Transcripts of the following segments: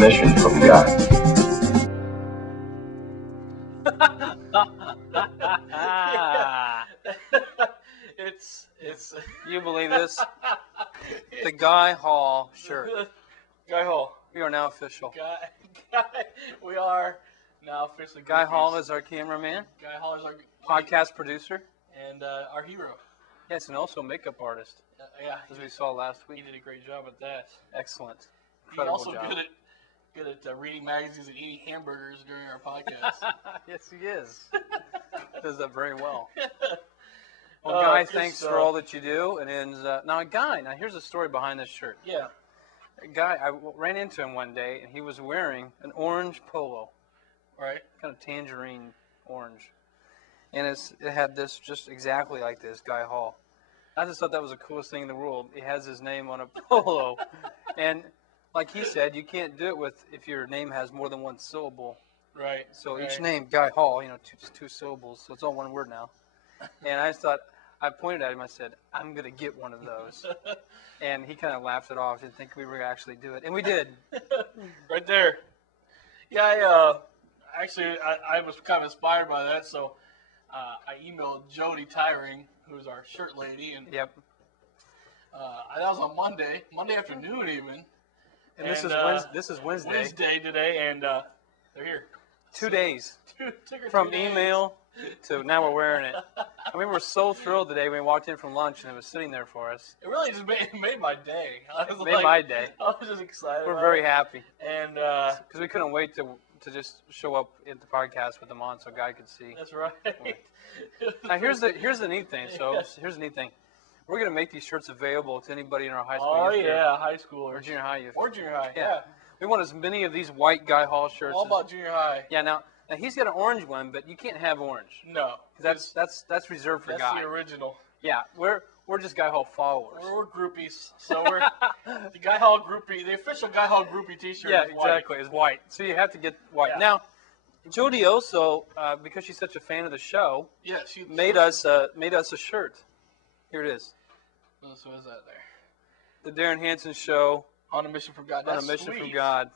mission from God. It's. You believe this? The Guy Hall shirt. Guy Hall. We are now official. We are now officially. Guy Hall is our cameraman. Guy Hall is our podcast producer and our hero. Yes, and also makeup artist. Yeah, as we saw last week. He did a great job at that. Excellent. He's also good at reading magazines and eating hamburgers during our podcast. Yes, he is. Does that very well. Well, Guy, thanks for all that you do. And now, Guy, here's the story behind this shirt. Yeah. Guy, I ran into him one day, and he was wearing an orange polo. Right. Kind of tangerine orange. And it had this just exactly like this, Guy Hall. I just thought that was the coolest thing in the world. It has his name on a polo. And like he said, you can't do it if your name has more than one syllable. Right. So each name, Guy Hall, just two syllables. So it's all one word now. And I just thought, I pointed at him, I said, I'm going to get one of those. And he kind of laughed it off. Didn't think we were going to actually do it. And we did. Right there. Yeah, I was kind of inspired by that. So I emailed Jody Tyring, who's our shirt lady. And yep. That was on Monday afternoon even. And this is Wednesday. Wednesday today, and they're here. 2 days. From email to now we're wearing it. I mean, we're so thrilled today when we walked in from lunch and it was sitting there for us. It really just made my day. My day. I was just excited. We're very happy. And because we couldn't wait to just show up at the podcast with them on so Guy could see. That's right. Now here's the neat thing. So here's the neat thing. We're gonna make these shirts available to anybody in our high school. Oh yeah, high school or junior high youth. Or junior high. Yeah. We want as many of these white Guy Hall shirts. All about junior high. Yeah. Now he's got an orange one, but you can't have orange. No. That's reserved for Guy. That's the original. Yeah. We're just Guy Hall followers. We're groupies. So we're the Guy Hall groupie. The official Guy Hall groupie T-shirt. Yeah, is white. exactly. It's white. So you have to get white. Yeah. Now, Jody also, because she's such a fan of the show, she made us a shirt. Here it is. So is that there? The Darin Hansen Show. On a mission from God. On a mission from God.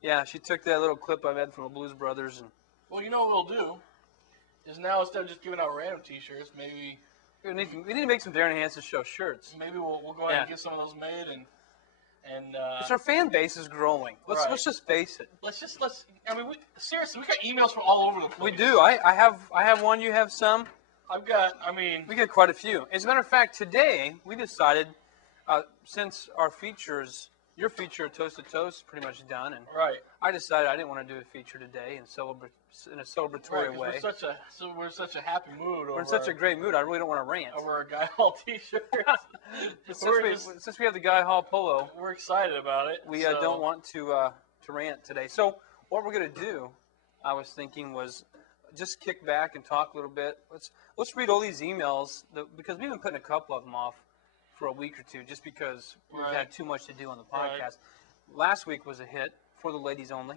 Yeah, she took that little clip I had from the Blues Brothers and. Well, you know what we'll do is now instead of just giving out random T-shirts, maybe we need to make some Darin Hansen Show shirts. Maybe we'll go ahead and get some of those made and. Because our fan base is growing. Let's just face it. I mean, seriously, we got emails from all over the place. We do. I have one. You have some. We get quite a few. As a matter of fact, today we decided, since our features, your feature Toast to Toast is pretty much done, and I decided I didn't want to do a feature today in a celebratory way. We're in such a happy mood. We're in such a great mood. I really don't want to rant over a Guy Hall T-shirt. Since we have the Guy Hall polo, we're excited about it. We don't want to rant today. So what we're going to do, I was thinking, was just kick back and talk a little bit. Let's read all these emails because we've been putting a couple of them off for a week or two just because we've had too much to do on the podcast. Last week was a hit for the ladies only.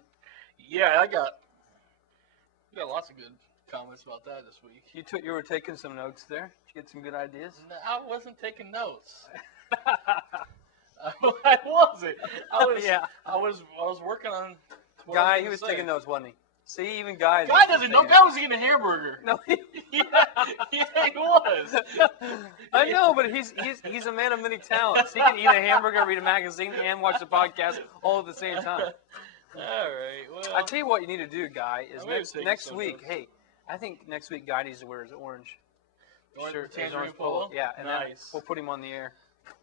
Yeah, we got lots of good comments about that this week. You were taking some notes there. Did you get some good ideas? No, I wasn't taking notes. I wasn't. I was working on. Guy, he was taking notes, wasn't he? See, even Guy. Guy doesn't know. Guy was eating a hamburger. No, he was. I know, but he's a man of many talents. He can eat a hamburger, read a magazine, and watch the podcast all at the same time. All right. Well, I tell you what you need to do, Guy, is next week. Hey, I think next week Guy needs to wear his orange shirt, tangerine polo. Yeah, and then nice. we'll put him on the air.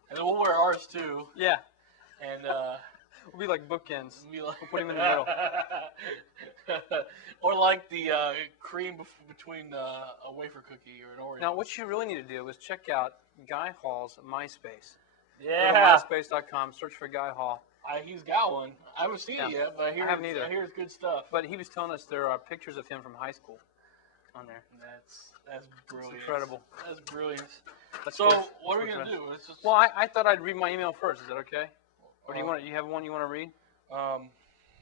And then we'll wear ours too. Yeah. And we'll be like bookends. We'll put him in the middle. Or like the cream between a wafer cookie or an Oreo. Now, what you really need to do is check out Guy Hall's MySpace. Yeah. Go to MySpace.com, search for Guy Hall. He's got one. I haven't seen it yet, but I hear it's good stuff. But he was telling us there are pictures of him from high school on there. That's brilliant. It's incredible. That's brilliant. So what are we gonna do? Well, I thought I'd read my email first. Is that okay? Or do you have one you want to read? I'll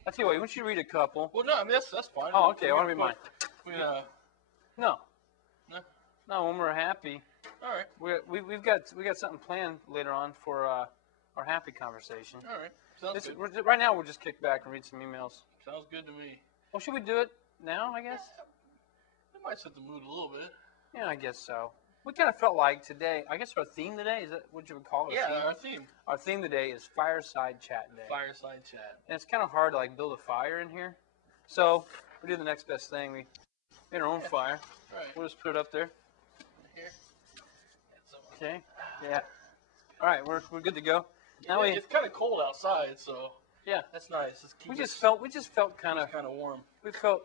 tell you what. Why don't you read a couple? Well, no, I mean that's fine. Oh, okay. I want to read mine. No. No, when we're happy. All right. We've got something planned later on for our happy conversation. All right. Sounds good. Right now, we'll just kick back and read some emails. Sounds good to me. Well, should we do it now, I guess? It might set the mood a little bit. Yeah, I guess so. We kind of felt like today, I guess our theme today, is that what you would call it? Our theme. Our theme today is Fireside Chat Day. Fireside Chat. And it's kind of hard to like build a fire in here. So we do the next best thing. We made our own fire. Right. We'll just put it up there. Here. Okay. Yeah. All right, we're good to go. Now it's kind of cold outside, so yeah, that's nice. We just felt kind of warm. We felt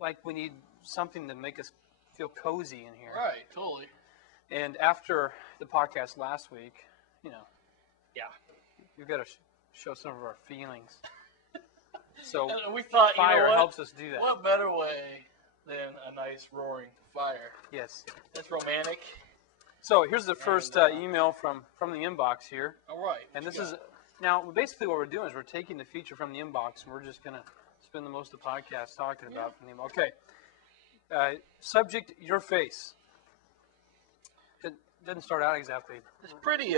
like we need something to make us feel cozy in here. Right, totally. And after the podcast last week, yeah, we've got to show some of our feelings. So and we thought, fire helps us do that. What better way than a nice roaring fire? Yes. That's romantic. So here's the first email from the inbox here. All right. And this is, now basically what we're doing is we're taking the feature from the inbox and we're just going to spend the most of the podcast talking about from the email. Okay. Subject, your face. It doesn't start out exactly. It's pretty,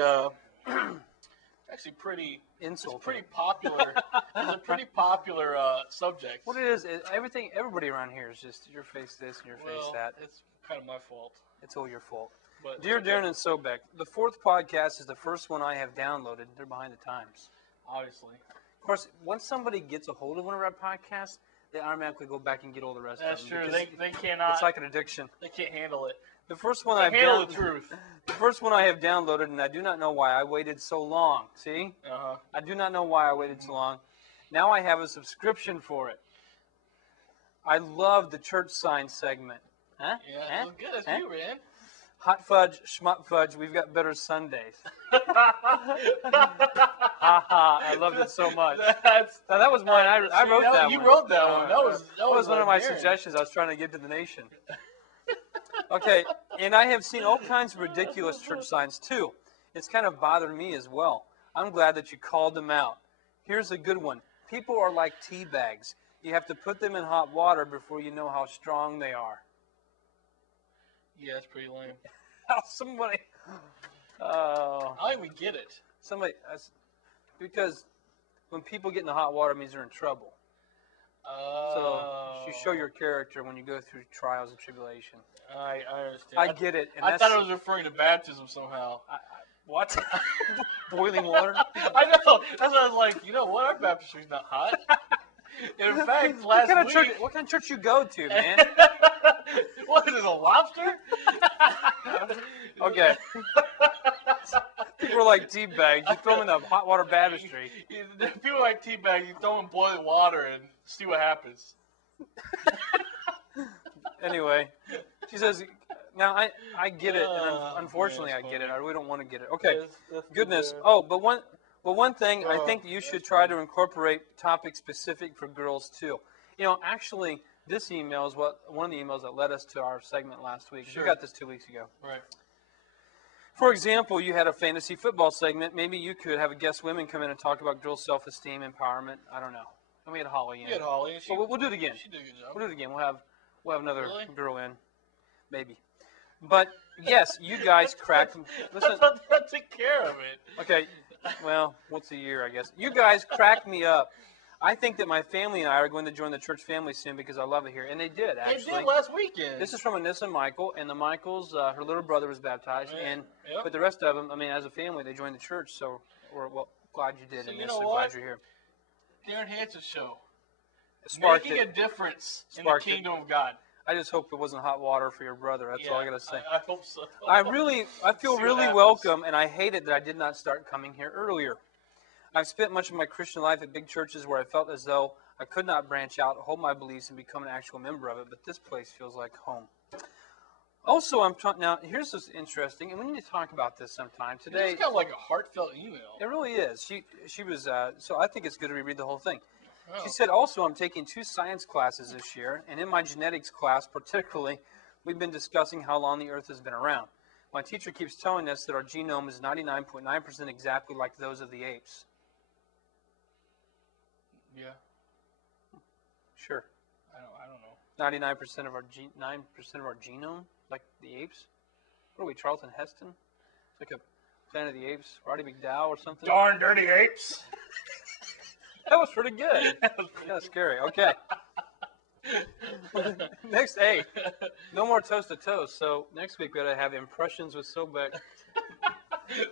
actually pretty insulting. It's pretty popular. It's a pretty popular subject. What it is everybody around here is just your face this and your face that. It's kind of my fault. It's all your fault. But Dear Darin and Sobek, the 4th podcast is the first one I have downloaded. They're behind the times. Obviously. Of course, once somebody gets a hold of one of our podcasts, they automatically go back and get all the rest That's of them. That's true. They cannot. It's like an addiction. They can't handle it. The first one The first one I have downloaded, and I do not know why I waited so long. See? Uh-huh. I do not know why I waited so long. Now I have a subscription for it. I love the church sign segment. Huh? Yeah, that's good. That's you, man. Hot fudge, schmuck fudge, we've got better Sundays. Ha ha, I loved it so much. Now, that was mine. I wrote that one. You wrote that one. That was one of my suggestions I was trying to give to the nation. Okay, and I have seen all kinds of ridiculous church signs too. It's kind of bothered me as well. I'm glad that you called them out. Here's a good one. People are like tea bags. You have to put them in hot water before you know how strong they are. Yeah, it's pretty lame. Somebody. I don't even get it. Because when people get in the hot water, it means they're in trouble. So you show your character when you go through trials and tribulation. I understand. I get it. And I thought it was referring to baptism somehow. What? Boiling water? I know. That's why I was like, you know what? Our baptistry's not hot. In fact, last week... What kind of church you go to, man? What is it, a lobster? Okay. People are like tea bags. You throw them in the hot water baptistry. People are like tea bags. You throw them in boiling water and see what happens. Anyway, she says, now I get it, and unfortunately I get it. I really don't want to get it. Okay, goodness. Oh, but one thing, I think you should try to incorporate topics specific for girls too. You know, actually, this email is one of the emails that led us to our segment last week. Sure. You got this 2 weeks ago. Right. For example, you had a fantasy football segment. Maybe you could have a guest women come in and talk about girls' self-esteem, empowerment. I don't know. And we had Holly in. You had Holly. But we'll do it again. She did a good job. We'll do it again. We'll have another girl in, maybe. But yes, you guys cracked. Listen, I thought that took care of it. Okay, well, once a year, I guess. You guys cracked me up. I think that my family and I are going to join the church family soon because I love it here, and they did actually. They did last weekend. This is from Anissa and Michael, and the Michaels, her little brother was baptized, but the rest of them, I mean, as a family, they joined the church. So we're glad you did, so Anissa. Glad you're here. Darin Hansen Show. Making a difference in the kingdom of God. I just hope it wasn't hot water for your brother. That's all I gotta say. I hope so. I feel really welcome, and I hate it that I did not start coming here earlier. I've spent much of my Christian life at big churches where I felt as though I could not branch out, hold my beliefs, and become an actual member of it. But this place feels like home. Also, now here's what's interesting, and we need to talk about this sometime today. It's kind of like a heartfelt email. It really is. She was so I think it's good to reread the whole thing. She said, also, I'm taking 2 science classes this year, and in my genetics class particularly, we've been discussing how long the Earth has been around. My teacher keeps telling us that our genome is 99.9% exactly like those of the apes. Yeah. Sure. I don't know. 99% of our 9% of our genome, like the apes. What are we, Charlton Heston? It's like a Planet of the Apes, Roddy McDowell or something. Darn dirty apes. That was pretty good. Kind of scary. Okay. Next, hey, no more toast to toast. So next week we gotta have impressions with Sobek.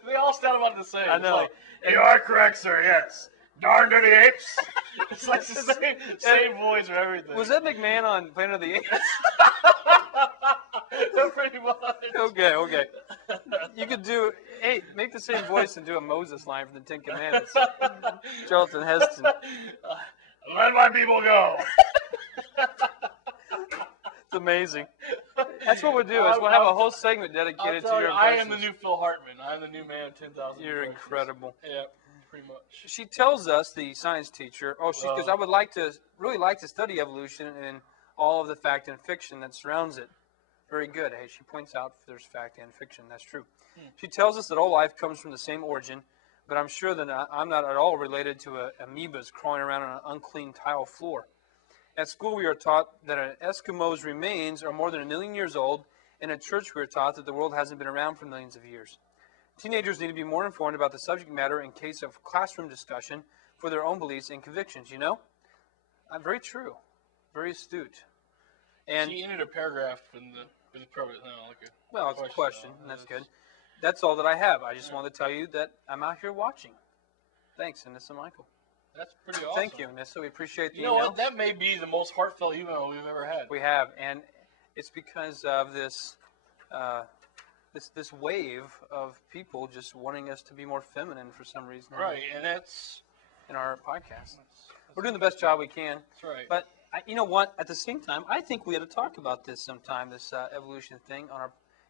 They all sound about the same. I know. It's like, you are correct, sir. Yes. Darn to the apes. It's like the same voice or everything. Was that McMahon on Planet of the Apes? Pretty much. Okay. You could do, hey, make the same voice and do a Moses line from the Ten Commandments. Charlton Heston. Let my people go. It's amazing. That's what we'll do. Is we'll have a whole segment dedicated to your impressions. I am the new Phil Hartman. I'm the new man of 10,000. You're incredible. Yeah, pretty much. She tells us, the science teacher, because I would really like to study evolution and all of the fact and fiction that surrounds it. Very good. Hey, she points out there's fact and fiction. That's true. She tells us that all life comes from the same origin, but I'm sure that I'm not at all related to amoebas crawling around on an unclean tile floor. At school, we are taught that an Eskimo's remains are more than 1 million years old, and at church, we are taught that the world hasn't been around for millions of years. Teenagers need to be more informed about the subject matter in case of classroom discussion for their own beliefs and convictions, you know? Very true. Very astute. And she ended a paragraph with probably well, it's a question, and that's good. That's all that I have. I just wanted to tell you that I'm out here watching. Thanks, Anissa Michael. That's pretty awesome. Thank you, Anissa. We appreciate the email. You know what? That may be the most heartfelt email we've ever had. We have, and it's because of this this wave of people just wanting us to be more feminine for some reason. Right, and that's in our podcast. We're doing the best job we can. That's right. But you know what? At the same time, I think we ought to talk about this sometime. This evolution thing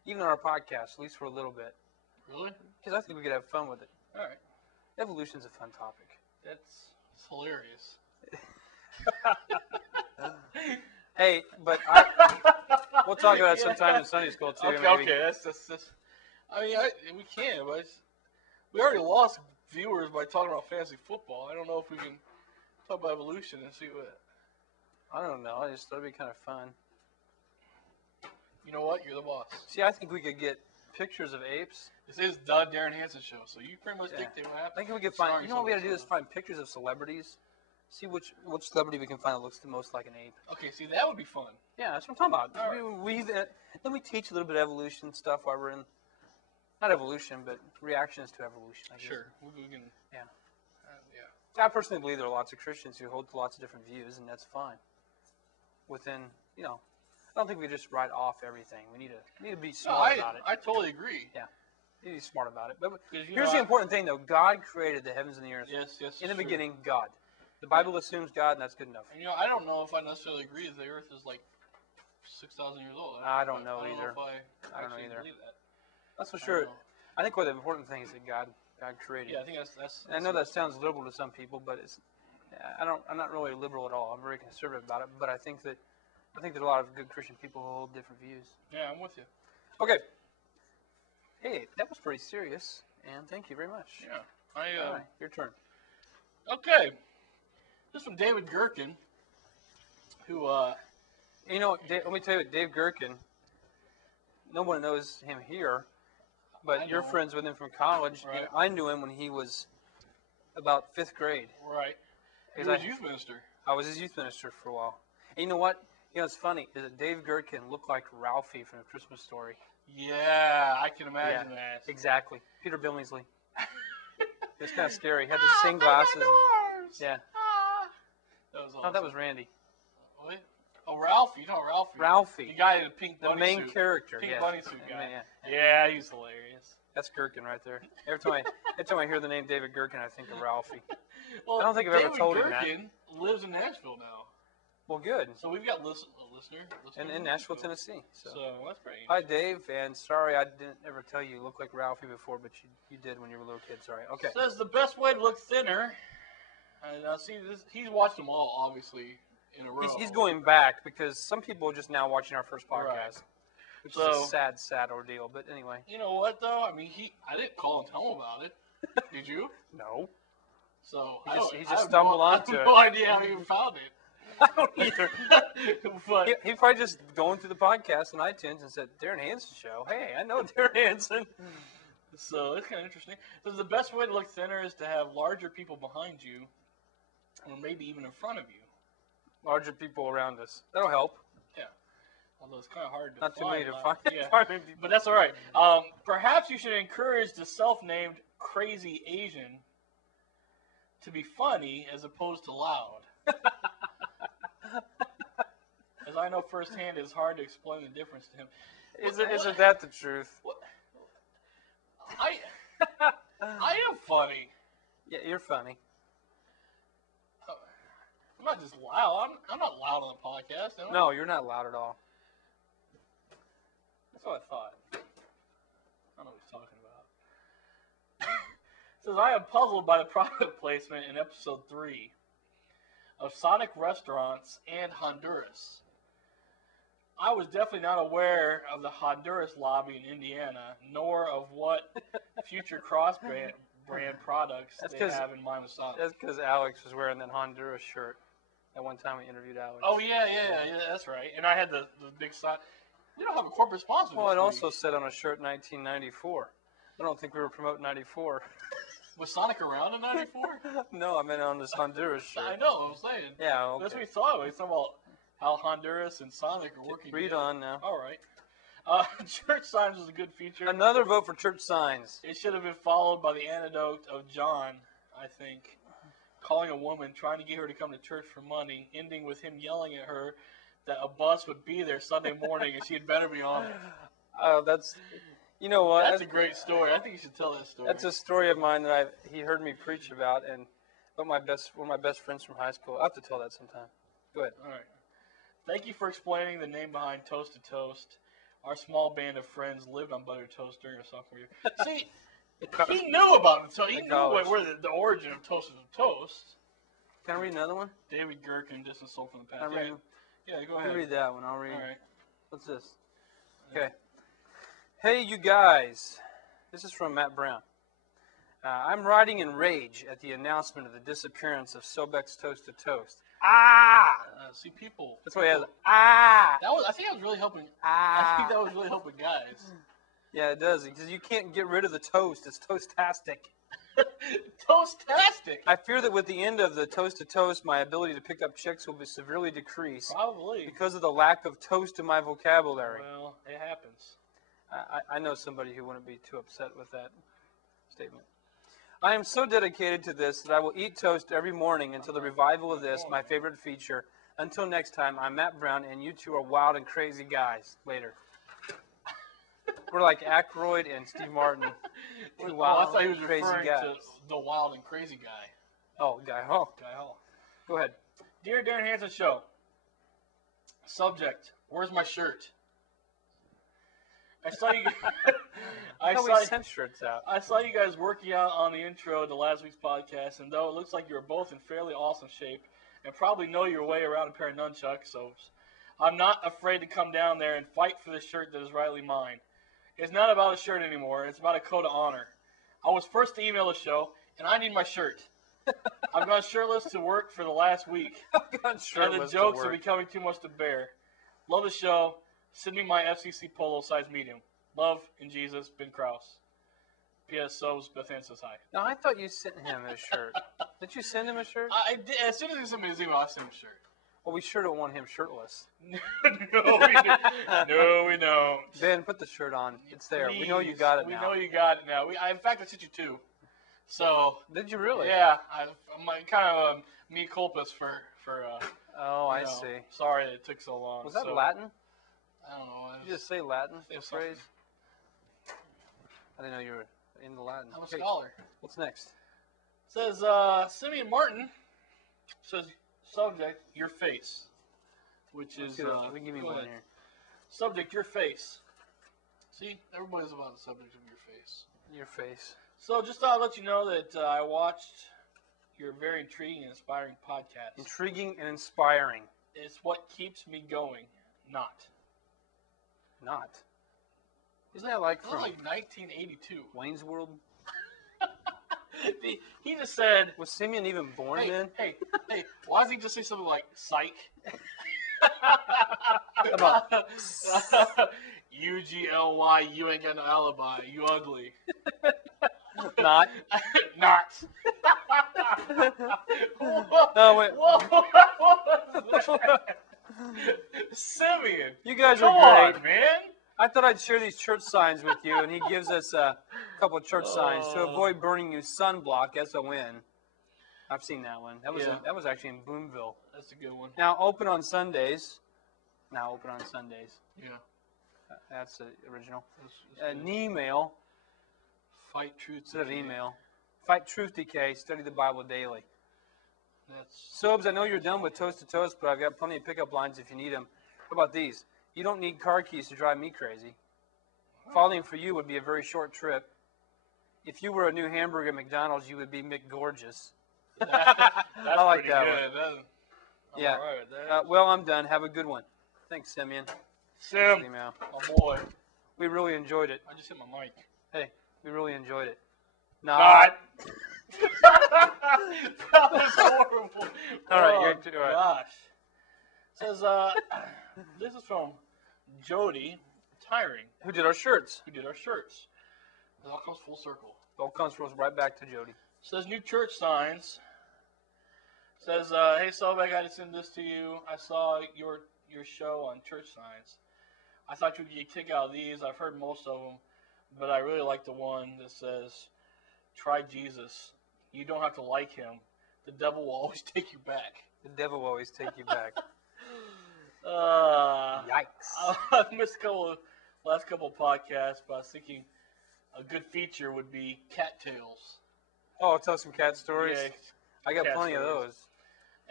even on our podcast, at least for a little bit. Really? Because I think we could have fun with it. All right. Evolution's a fun topic. It's hilarious. Hey, but we'll talk about it sometime in Sunday school too. Okay. That's. I mean, we can, but we already lost viewers by talking about fantasy football. I don't know if we can talk about evolution and see what. I don't know. I just thought it'd be kind of fun. You know what? You're the boss. See, I think we could get pictures of apes. This is the Darin Hansen Show, so you pretty much dictate what happens. I think we could find. You know what we got to do is find pictures of celebrities. See which celebrity we can find that looks the most like an ape. Okay, see that would be fun. Yeah, that's what I'm talking about. Right. Then we teach a little bit of evolution stuff while we're in, not evolution, but reactions to evolution. I guess. Sure, we can. Yeah. Yeah. I personally believe there are lots of Christians who hold to lots of different views, and that's fine. Within, I don't think we just write off everything. We need to be smart about it. I totally agree. Yeah. You need to be smart about it. But here's the important thing, though. God created the heavens and the earth. Yes. In the beginning, God. The Bible assumes God, and that's good enough. And, I don't know if I necessarily agree that the earth is like 6,000 years old. I don't know either. I don't know either. Believe that. That's for sure. I think one of the important things that God created. Yeah, I think that's I know that sounds liberal to some people, but I'm not really liberal at all. I'm very conservative about it. But I think that a lot of good Christian people who hold different views. Yeah, I'm with you. Okay. Hey, that was pretty serious, and thank you very much. Yeah. All right, your turn. Okay. This is from David Gherkin, who, let me tell you, Dave Gherkin, no one knows him here, but you're friends with him from college. Right. And I knew him when he was about 5th grade. Right. He was youth minister. I was his youth minister for a while. And you know what? It's funny, is that Dave Gherkin looked like Ralphie from A Christmas Story. Yeah, I can imagine that. Exactly. Peter Billingsley. It's kind of scary. He had the same glasses. Yeah. That was awesome. Oh, that was Randy. What? Oh, Ralphie. You know Ralphie. Ralphie. The guy in the pink bunny suit. The main suit. character. Pink bunny suit guy. Yeah, he's hilarious. That's Gherkin right there. Every time I hear the name David Gherkin, I think of Ralphie. Well, I don't think I've ever told him that. David Gherkin lives in Nashville now. Well, good. So we've got a listener in Nashville, Tennessee. So that's pretty interesting. Hi, Dave, and sorry I didn't ever tell you look like Ralphie before, but you did when you were a little kid. Sorry. Okay. Says the best way to look thinner. See, he's watched them all, obviously, in a row. He's going back because some people are just now watching our first podcast, which is a sad ordeal. But anyway. You know what, though? I mean, I didn't call and tell him about it. Did you? No. So he just stumbled onto it. I have no idea how he found it. I don't either. But he probably just going through the podcast on iTunes and said, Darin Hansen Show. Hey, I know Darin Hansen. So it's kind of interesting. So the best way to look thinner is to have larger people behind you or maybe even in front of you. Larger people around us. That'll help. Yeah. Although it's kind of hard to Not too many to find. find. Yeah. Find people. But that's all right. Perhaps you should encourage the self-named crazy Asian to be funny as opposed to loud. As I know firsthand, it's hard to explain the difference to him. Isn't that the truth? What? I am funny. Yeah, you're funny. I'm not just loud. I'm not loud on the podcast, am I? No, you're not loud at all. That's what I thought. I don't know what he's talking about. It says, I am puzzled by the product placement in episode 3 of Sonic Restaurants and Honduras. I was definitely not aware of the Honduras lobby in Indiana, nor of what future cross-brand products they have in mind with Sonic. That's because Alex was wearing that Honduras shirt. At one time we interviewed Alex. Oh, yeah, that's right. And I had the big sign. We don't have a corporate sponsor. Well, it also said on a shirt 1994. I don't think we were promoting 94. Was Sonic around in 94? No, I meant on this Honduras shirt. I know, I'm saying. Yeah, okay. That's what we thought. We thought about how Honduras and Sonic are working Read together. on now. All right. Church signs was a good feature. Another vote for church signs. It should have been followed by the anecdote of John, I think, calling a woman, trying to get her to come to church for money, ending with him yelling at her that a bus would be there Sunday morning and she had better be on it. Oh, that's... You know what? That's a great story. I think you should tell that story. That's a story of mine that he heard me preach about, and one of my best friends from high school. I'll have to tell that sometime. Go ahead. All right. Thank you for explaining the name behind Toast to Toast. Our small band of friends lived on buttered toast during our sophomore year. See, he knew about it. So he knew where the origin of Toast to Toast. Can I read another one? David Gherkin, Distant Soul from the Past. Yeah, go You ahead. read that one. I'll read. All right. What's this? Okay. Hey, you guys. This is from Matt Brown. I'm writing in rage at the announcement of the disappearance of Sobek's Toast to Toast. See, people. That's what he has. I think that was really helping. I think that was really helping guys. Yeah, it does. Because you can't get rid of the toast. It's toastastic. Toastastic. I fear that with the end of the Toast to Toast, my ability to pick up chicks will be severely decreased. Probably. Because of the lack of toast in my vocabulary. Well, it happens. I know somebody who wouldn't be too upset with that statement. I am so dedicated to this that I will eat toast every morning until the revival of this, my favorite feature. Until next time, I'm Matt Brown, and you two are wild and crazy guys. Later. We're like Aykroyd and Steve Martin. Two wild I thought he was crazy referring guys. to the wild and crazy guy. Oh, Guy Hall. Guy Hall. Go ahead. Dear Darin Hansen Show. Subject: where's my shirt? I saw you. We sent shirts out. I saw you guys working out on the intro to last week's podcast, and though it looks like you're both in fairly awesome shape and probably know your way around a pair of nunchucks, so I'm not afraid to come down there and fight for the shirt that is rightly mine. It's not about a shirt anymore. It's about a code of honor. I was first to email the show, and I need my shirt. I've gone shirtless to work for the last week, and the jokes are becoming too much to bear. Love the show. Send me my FCC polo size medium. Love, in Jesus, Ben Krause. P.S. Sobes, Beth Ann says hi. No, I thought you sent him a shirt. Did you send him a shirt? I did. As soon as he sent me his email, I sent him a shirt. Well, we sure don't want him shirtless. No, we don't. Ben, put the shirt on. It's there. Please. We know you got it now. We know you got it now. In fact, I sent you two. So. Did you really? Yeah. I'm kind of me culpus for oh, I see. Sorry that it took so long. Was that Latin? I don't know. Did you just say Latin? Say Phrase? I didn't know you were into Latin. I'm a scholar. What's next? It says, Simeon Martin says, subject, your face. Which is, let me give you one here. Subject, your face. See, everybody's about the subject of your face. Your face. So just thought I'd let you know that I watched your very intriguing and inspiring podcast. Intriguing and inspiring. It's what keeps me going, not. Isn't that like from 1982? Wayne's World? He just said... Was Simeon even born then? Hey, why doesn't he just say something like, psych? UGLY, you ain't got no alibi, you ugly. Not. No, wait. Whoa. What was that? Simeon. You guys Come are great. on, man. I thought I'd share these church signs with you, and he gives us a couple of church signs to avoid burning you. Sunblock, S-O-N. I've seen that one. That was actually in Boonville. That's a good one. Now open on Sundays. Yeah, that's the original. An email. Fight truth Instead of decay. email. Fight truth decay. Study the Bible daily. That's Sobes, I know you're done with Toast to Toast, but I've got plenty of pickup lines if you need them. How about these? You don't need car keys to drive me crazy. Falling for you would be a very short trip. If you were a new hamburger at McDonald's, you would be McGorgeous. that's I like pretty that good. one. I'm Yeah. all right with that. Well, I'm done. Have a good one. Thanks, Simeon. Sim, Email. my boy. We really enjoyed it. I just hit my mic. Hey, we really enjoyed it. Not. That was horrible. All right, oh, you're all right. gosh. It says, this is from Jody Tiring, Who did our shirts? who did our shirts. It all comes full circle. All comes right back to Jody. Says new church signs. Says, hey Sobek, I got to send this to you. I saw your show on church signs. I thought you'd get a kick out of these. I've heard most of them, but I really like the one that says, try Jesus. You don't have to like him. The devil will always take you back. The devil will always take you back. Yikes. I've missed last couple of podcasts, but I was thinking a good feature would be cattails. Oh, tell some cat stories. Yeah, I got cat plenty of stories. those.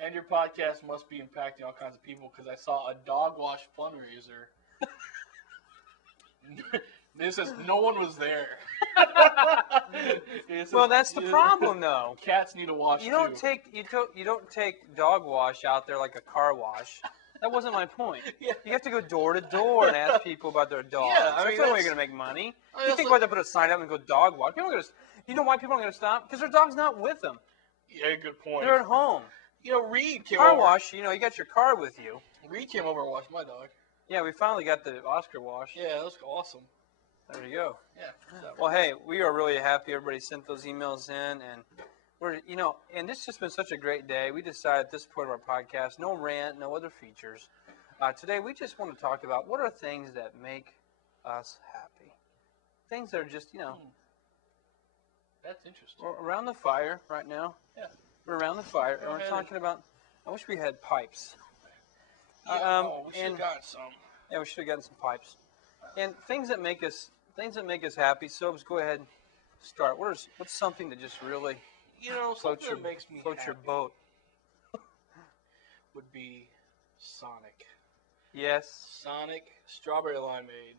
And your podcast must be impacting all kinds of people because I saw a dog wash fundraiser. This says no one was there. Well, that's the problem, though. Cats need a wash You don't too. take dog wash out there like a car wash. That wasn't my point. Yeah. You have to go door to door and ask people about their dogs. Yeah, I that's mean, the only way that's- you're gonna make money. I You mean, think that's about to put a sign up and go dog wash? People are gonna. You know why people aren't gonna stop? Because their dog's not with them. Yeah, good point. They're at home. You know, Reed came Car over. wash. You got your car with you. Reed came over and washed my dog. Yeah, we finally got the Oscar wash. Yeah, that was awesome. There you go. Yeah. Well, hey, we are really happy everybody sent those emails in, and we're, and this has just been such a great day. We decided at this point of our podcast, no rant, no other features. Today, we just want to talk about what are things that make us happy. Things that are just, That's interesting. we're around the fire right now. Yeah. We're around the fire, and Go we're ahead. talking about, I wish we had pipes. Yeah, we should have and- got some. Yeah, we should have gotten some pipes. And things that make us happy. Sobes, go ahead and start. What's something that just really floats Something that makes me floats your happy boat? would be Sonic. Yes, Sonic strawberry limeade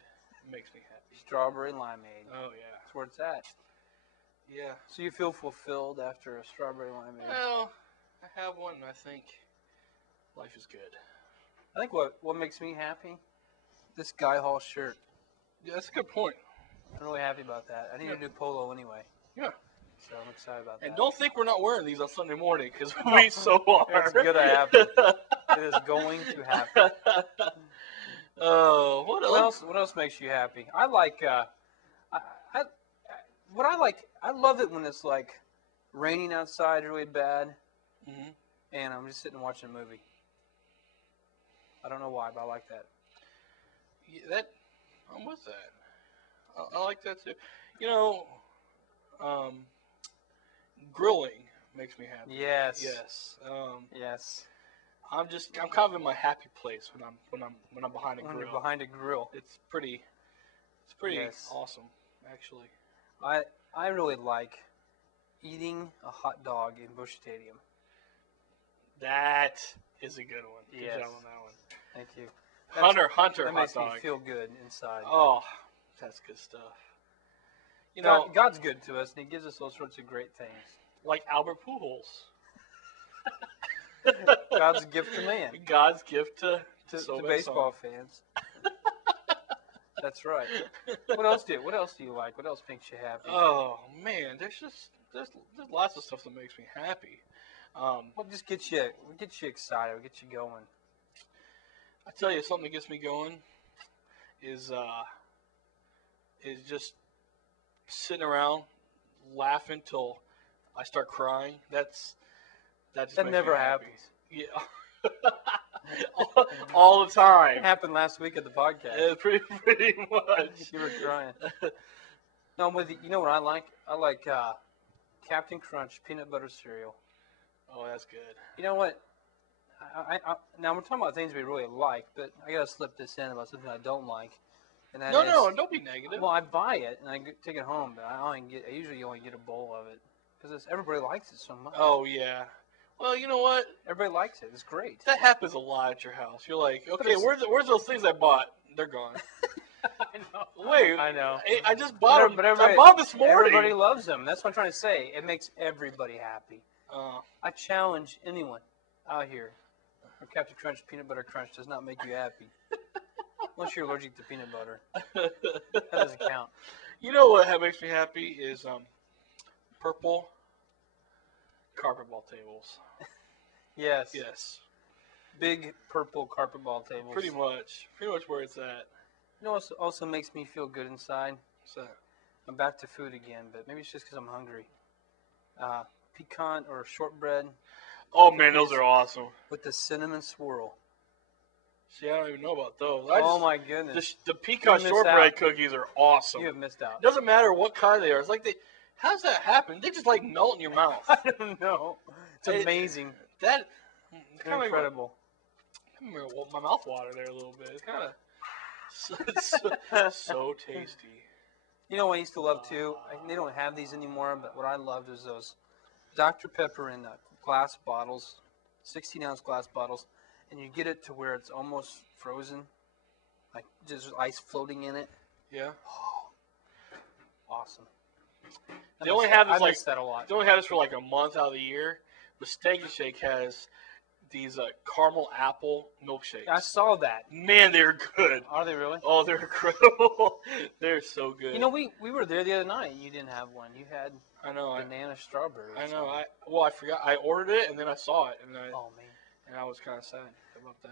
makes me happy. strawberry limeade. Oh yeah. That's where it's at. Yeah. So you feel fulfilled after a strawberry limeade. Well, I have one and I think life is good. I think what makes me happy, this Guy Hall shirt. Yeah, that's a good point. I'm really happy about that. I need a new polo anyway. Yeah. So I'm excited about that. And don't think we're not wearing these on Sunday morning because we so are. It's gonna happen. It is going to happen. Oh, what else? What else makes you happy? I like. I love it when it's like raining outside really bad, Mhm. and I'm just sitting and watching a movie. I don't know why, but I like that. Yeah, I'm with that. I like that too. Grilling makes me happy. Yes. Yes. Yes. I'm kind of in my happy place when I'm behind a When grill. you're behind a grill. It's pretty Yes. awesome, actually. I really like eating a hot dog in Busch Stadium. That is a good one. Good Yes. job on that one. Thank you. Hunter That hot makes dog. me feel good inside. Oh, that's good stuff. God's good to us, and He gives us all sorts of great things. Like Albert Pujols. God's gift to man, God's gift to to baseball fans. That's right. What else do you like? What else makes you happy? Oh man, there's lots of stuff that makes me happy. What just gets you excited? What gets you going? I tell you, something that gets me going is just sitting around laughing till I start crying. That's That just That makes never me happy. happens. Yeah. all the It time. happened last week at the podcast. Pretty much. You were crying. No, I'm with you. You know what I like? I like Captain Crunch peanut butter cereal. Oh, that's good. You know what? Now we're talking about things we really like, but I gotta slip this in about something I don't like. And that No, is, don't be negative. Well, I buy it and I take it home, but I usually only get a bowl of it because everybody likes it so much. Oh, yeah. Well, you know what? Everybody likes it. It's great. That happens a lot at your house. You're like, okay, it's- where's those things I bought? They're gone. I know. Wait, I know. I just bought them. But I bought them this morning. Everybody loves them. That's what I'm trying to say. It makes everybody happy. I challenge anyone out here. Captain Crunch Peanut Butter Crunch does not make you happy. Unless you're allergic to peanut butter. That doesn't count. You know what makes me happy is purple carpet ball tables. Yes. Yes. Big purple carpet ball tables. Pretty much where it's at. You know what also makes me feel good inside? So, I'm back to food again, but maybe it's just because I'm hungry. Pecan or shortbread. oh man, those are awesome. With the cinnamon swirl. See, I don't even know about those. My goodness. The pecan missed shortbread out. cookies are awesome. You have missed out. It doesn't matter what kind they are. It's like how does that happen? They just like melt in your mouth. I don't know. It's amazing. That It's incredible. My mouth water there a little bit. It's kind of so tasty. You know what I used to love too? They don't have these anymore, but what I loved was those Dr. Pepper in glass bottles, 16-ounce glass bottles, and you get it to where it's almost frozen, like just ice floating in it. Yeah. Awesome. They only have this I miss that a lot. They only have this for like a month out of the year. But Steak and Shake has these caramel apple milkshakes. I saw that. Man, they're good. Are they really? Oh, they're incredible. They're so good. You know, we were there the other night. You didn't have one. You had banana strawberry. I know. I forgot. I ordered it and then I saw it and oh man. And I was kind of sad about that.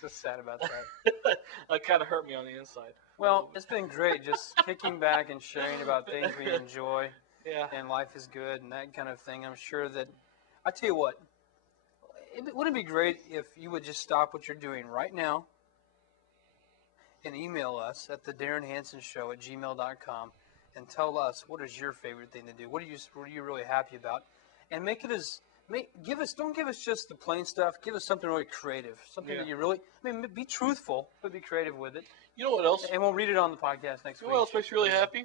Just sad about that. It kind of hurt me on the inside. Well, it's been great just kicking back and sharing about things we enjoy. Yeah. And life is good and that kind of thing. I'm sure that, I tell you what, wouldn't it be great if you would just stop what you're doing right now and email us at the Darin Hansen Show at gmail.com and tell us what is your favorite thing to do. What are you really happy about? And make it don't give us just the plain stuff. Give us something really creative. Something that you really, be truthful, but be creative with it. You know what else? And we'll read it on the podcast next week. You know what else makes you really happy?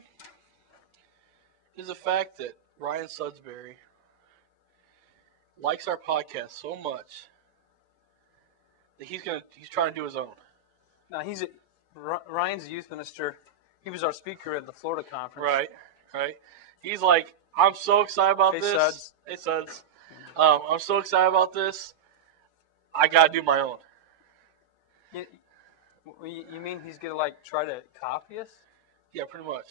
Is the fact that Ryan Sudsbury likes our podcast so much that he's trying to do his own. Now Ryan's a youth minister. He was our speaker at the Florida conference. Right. He's like, I'm so excited about Hey, this. Suds. Hey, Suds. I'm so excited about this. I gotta do my own. You mean he's gonna try to copy us? Yeah, pretty much.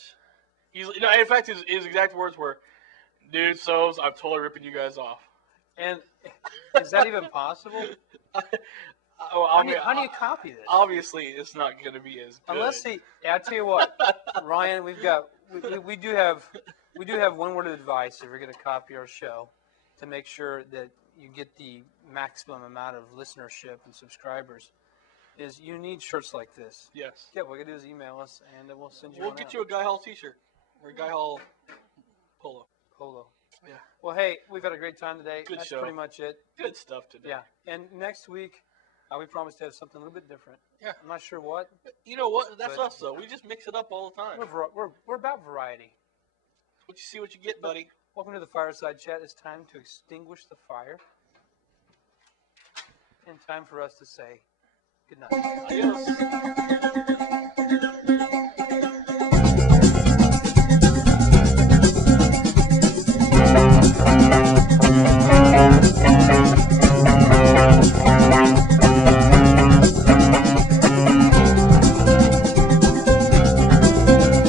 In fact, his exact words were, "Dude, I'm totally ripping you guys off." And is that even possible? How do you copy this? Obviously, it's not going to be as good. Unless I tell you what, Ryan, we do have one word of advice if you're going to copy our show, to make sure that you get the maximum amount of listenership and subscribers, is you need shirts like this. Yes. Yeah, what we're going to do is email us and we'll send you We'll one get out. you a Guy Hall t-shirt or a Guy Hall polo. Yeah. Well, hey, we've had a great time today. Good That's show. pretty much it. Good stuff today. Yeah. And next week, we promise to have something a little bit different. Yeah. I'm not sure what. You know what? That's But- us, though. We just mix it up all the time. We're about variety. What you see, what you get, buddy. Welcome to the Fireside Chat. It's time to extinguish the fire. And time for us to say good night. Adios.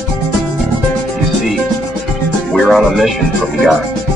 You see, we're on a mission from God.